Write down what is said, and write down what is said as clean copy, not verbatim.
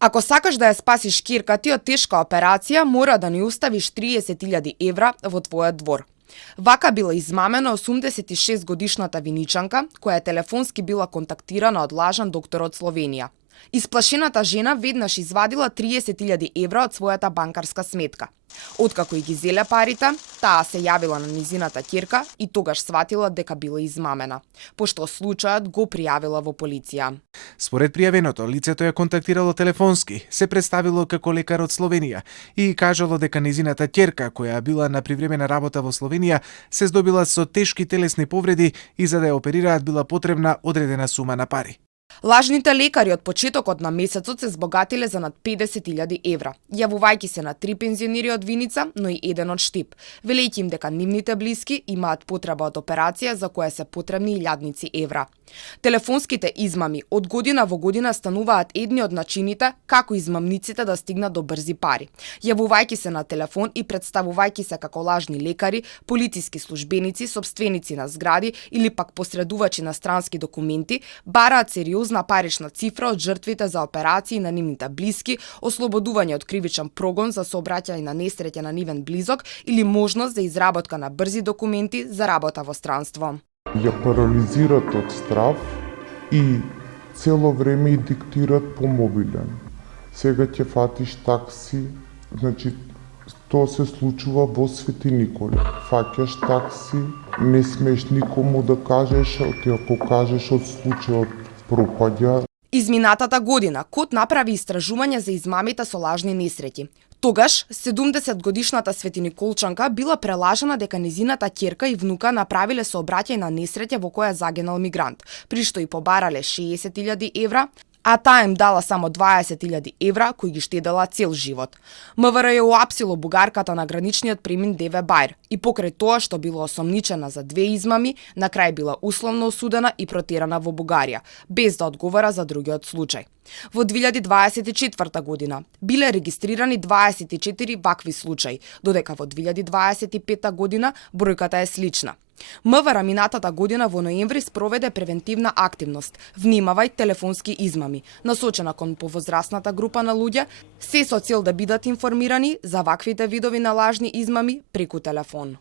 Ако сакаш да ја спасиш ќерка ти од тешка операција, мора да ни оставиш 30.000 евра во твојот двор. Вака била измамена 86 годишната виничанка, која телефонски била контактирана од лажан доктор од Словенија. Исплашената жена веднаш извадила 30.000 евра од својата банкарска сметка. Откако и ги зеле парите, таа се јавила на низината ќерка и тогаш сватила дека била измамена, пошто случајот го пријавила во полиција. Според пријавеното, лицето ја контактирало телефонски, се представило како лекар од Словенија и кажало дека низината ќерка, која била на привремена работа во Словенија, се здобила со тешки телесни повреди и за да ја оперираат била потребна одредена сума на пари. Лажните лекари од почетокот на месецот се збогатиле за над 50.000 евра, јавувајќи се на 3 пензионери од Виница, но и еден од Штип, велејќи им дека нивните блиски имаат потреба од операција за која се потребни илјадници евра. Телефонските измами од година во година стануваат едни од начините како измамниците да стигнат до брзи пари. Јавувајќи се на телефон и представувајќи се како лажни лекари, полициски службеници, сопственици на згради или пак посредувачи на странски документи, бараат сериозна парична цифра од жртвите за операции на нивните блиски, ослободување од кривичен прогон за сообраќај на несреќа на нивен близок или можност за изработка на брзи документи за работа во странство. Ја парализират од страв и цело време и диктират по мобилен. Сега ќе фатиш такси, значи тоа се случува во Свети Николе. Фаќаш такси, не смеш никому да кажеш, ти ако кажеш од случајот пропаѓа. Изминатата година КОТ направи истражување за измамите со лажни несреќи. Тогаш 70-годишната светиниколчанка била прелажана дека низината ќерка и внука направиле сообраќај на несреќа во која загинал мигрант, при што и побарале 60.000 евра, а таа им дала само 20.000 евра кои ги штедела цел живот. МВР ја уапсило бугарката на граничниот премин Деве Бајр и покрај тоа што била осомничена за 2 измами, на крај била условно осудена и протерана во Бугарија, без да одговара за другиот случај. Во 2024 година биле регистрирани 24 вакви случаи, додека во 2025 година бројката е слична. МВР минатата година во ноември спроведе превентивна активност "Внимавај телефонски измами", насочена кон повозрасната група на луѓе, се со цел да бидат информирани за ваквите видови на лажни измами преку телефон.